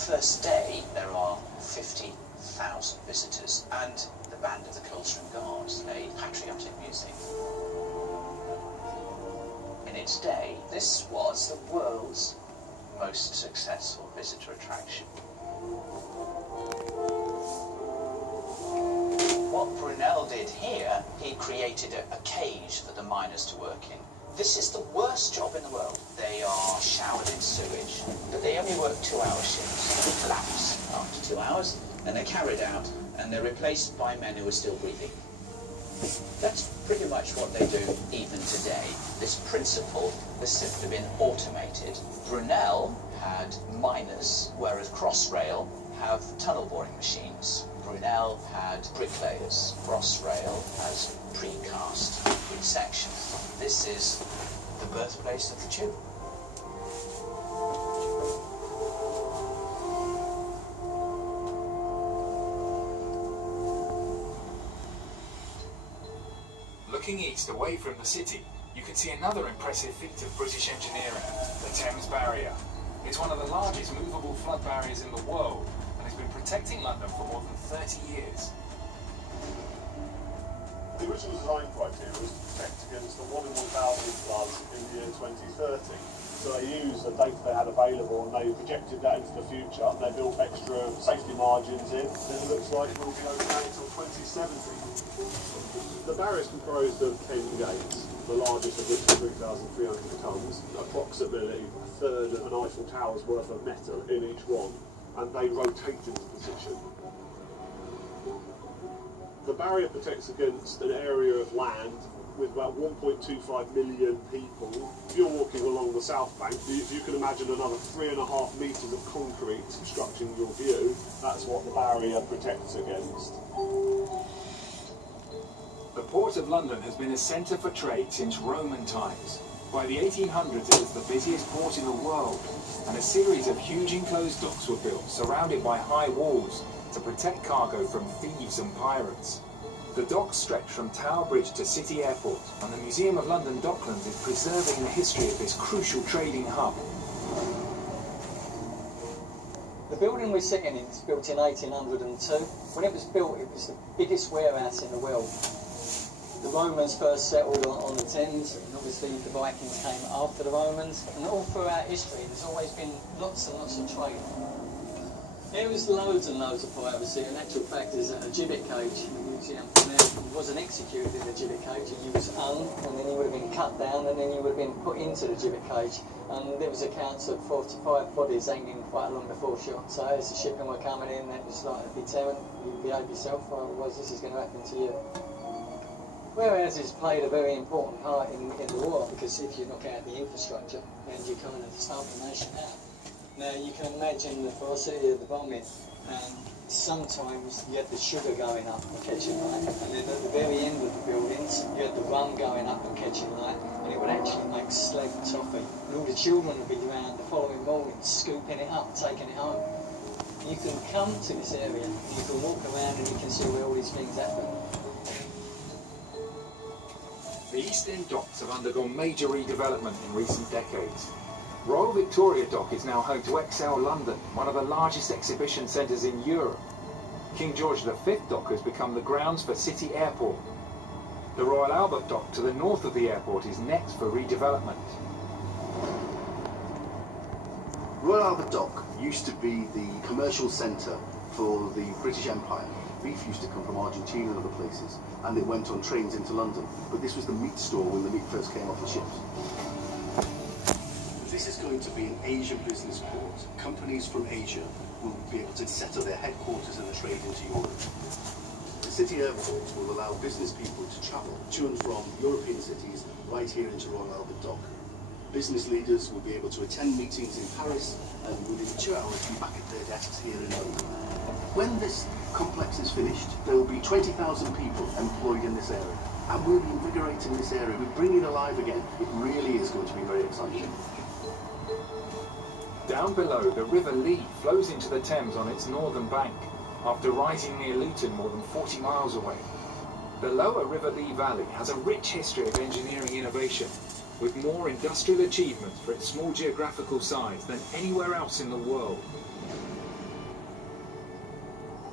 first day, there are 50,000 visitors, and the band of the Coulter and Guards play patriotic music. In its day, this was the world's most successful visitor attraction. What Brunel did here, he created a cage for the miners to work in. This is the worst job in the world. They are showered in sewage, but they only work 2-hour shifts. They collapse after 2 hours, and they're carried out, and they're replaced by men who are still breathing. That's pretty much what they do even today. This principle has simply been automated. Brunel had miners, whereas Crossrail have tunnel boring machines. Brunel had bricklayers. Crossrail has precast concrete sections. This is the birthplace of the tube. Looking east away from the city, you can see another impressive feat of British engineering, the Thames Barrier. It's one of the largest movable flood barriers in the world and has been protecting London for more than 30 years. The original design criteria was to protect against the 1 in 1,000 floods in the year 2030. So they used the data they had available and they projected that into the future and they built extra safety margins in, and it looks like we'll be okay until 2070. The barrier is composed of 10 gates, the largest of which is 3,300 tonnes, approximately a third of an Eiffel Tower's worth of metal in each one, and they rotate into position. The barrier protects against an area of land with about 1.25 million people. If you're walking along the south bank, if you can imagine another 3.5 metres of concrete obstructing your view, that's what the barrier protects against. The Port of London has been a centre for trade since Roman times. By the 1800s it was the busiest port in the world, and a series of huge enclosed docks were built, surrounded by high walls, to protect cargo from thieves and pirates. The docks stretch from Tower Bridge to City Airport, and the Museum of London Docklands is preserving the history of this crucial trading hub. The building we're sitting in is built in 1802. When it was built, it was the biggest warehouse in the world. The Romans first settled on the Thames, and obviously the Vikings came after the Romans, and all throughout history there's always been lots and lots of trade. There was loads and loads of piracy. In actual fact, there's a gibbet cage in the museum. Now, he wasn't executed in the gibbet cage, he was hung, and then he would have been cut down, and then he would have been put into the gibbet cage. And there was accounts of 45 bodies hanging right along the foreshore. So as the shipping were coming in, it was like a deterrent. You behave yourself, otherwise this is going to happen to you. Warehouses played a very important part in the war, because if you knock out the infrastructure, then you kind of start the nation out. Now you can imagine the ferocity of the bombing, and sometimes you had the sugar going up and catching light, and then at the very end of the buildings you had the rum going up and catching light, and it would actually make slag toffee. And all the children would be around the following morning scooping it up, taking it home. You can come to this area, you can walk around and you can see where all these things happen. The East End docks have undergone major redevelopment in recent decades. Royal Victoria Dock is now home to Excel London, one of the largest exhibition centres in Europe. King George V Dock has become the grounds for City Airport. The Royal Albert Dock to the north of the airport is next for redevelopment. Royal Albert Dock used to be the commercial centre for the British Empire. Beef used to come from Argentina and other places, and it went on trains into London. But this was the meat store when the meat first came off the ships. This is going to be an Asian business port. Companies from Asia will be able to set up their headquarters and trade into Europe. The city airport will allow business people to travel to and from European cities right here into Royal Albert Dock. Business leaders will be able to attend meetings in Paris and within 2 hours be back at their desks here in London. When this complex is finished, there will be 20,000 people employed in this area, and we'll be invigorating this area. We'll bring it alive again. It really is going to be very exciting. Down below, the River Lee flows into the Thames on its northern bank, after rising near Luton more than 40 miles away. The lower River Lee Valley has a rich history of engineering innovation, with more industrial achievements for its small geographical size than anywhere else in the world.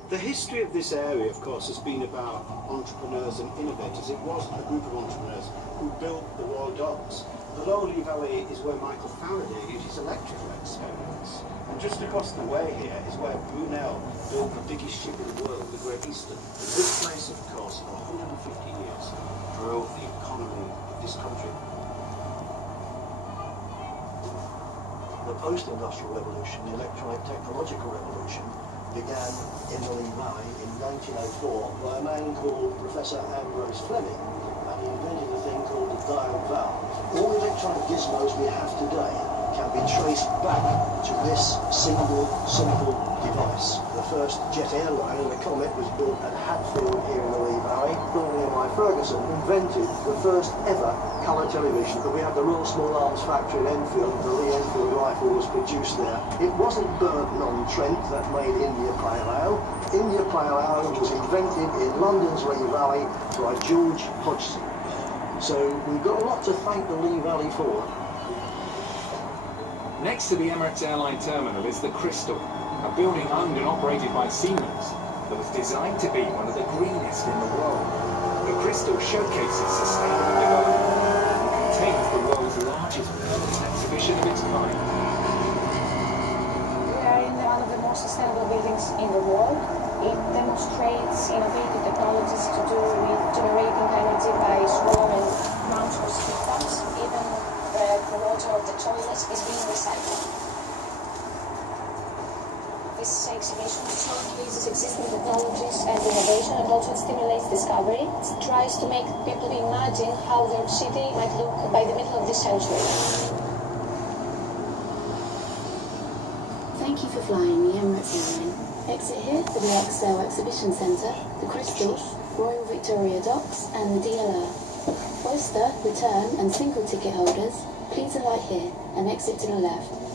The history of this area, of course, has been about entrepreneurs and innovators. It was a group of entrepreneurs who built the Royal Docks. The Lower Lee Valley is where Michael Faraday did his electrical experiments. And just across the way here is where Brunel built the biggest ship in the world, the Great Eastern. And this place, of course, for 150 years, drove the economy of this country. The post-industrial revolution, the electronic technological revolution, began in the Lee Valley in 1904 by a man called Professor Ambrose Fleming, and he invented a thing called the dial valve. All the electronic gizmos we have today can be traced back to this single, simple device. The first jet airliner, the Comet, was built at Hatfield here in the Lee Valley. Thornley and I Ferguson invented the first ever colour television, but we had the Royal Small Arms Factory in Enfield. The Lee Enfield rifle was produced there. It wasn't Burton-on-Trent that made India Pale Ale. India Pale Ale was invented in London's Lee Valley by George Hodgson. So we've got a lot to thank the Lee Valley for. Next to the Emirates Airline Terminal is the Crystal, a building owned and operated by Siemens that was designed to be one of the greenest in the world. The Crystal showcases sustainable development and contains the world's largest permanent exhibition of its kind. We are in one of the most sustainable buildings in the world. It demonstrates innovative technologies to do with generating energy by solar and ground source heat pumps. Even the water of the toilets is being recycled. This exhibition showcases existing technologies and innovation, and also it stimulates discovery. It tries to make people imagine how their city might look by the middle of this century. Thank you for flying the Emirates Airline. Exit here for the Excel Exhibition Centre, the Crystal, Royal Victoria Docks and the DLR. Oyster, return and single ticket holders, please alight here and exit to the left.